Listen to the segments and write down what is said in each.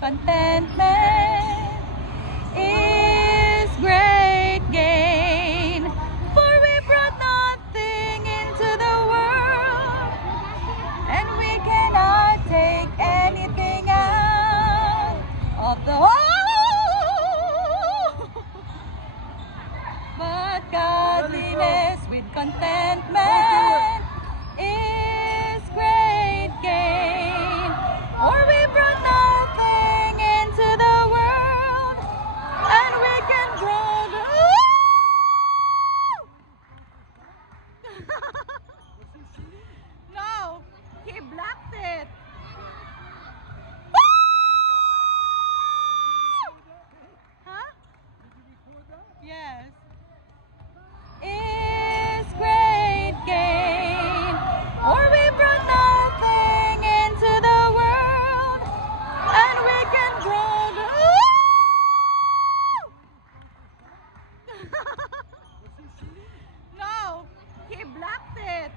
contentment is great gain. For we brought nothing into the world, and we cannot take anything out of the world. But godliness with contentment is great gain. For we brought nothing into the world, and we can draw the No, he blocked it. Huh? Yes. Is great gain. For we brought nothing into the world, and we can draw the No, he blocked it.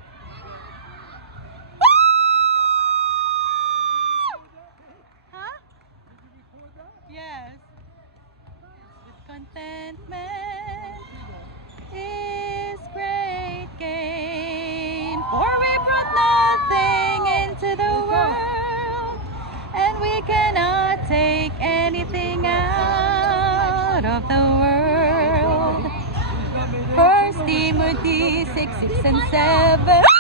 Huh? Yes. With contentment is great gain. For we brought nothing into the world, and we cannot take anything out of the world. 1 Timothy 6:6 and 7.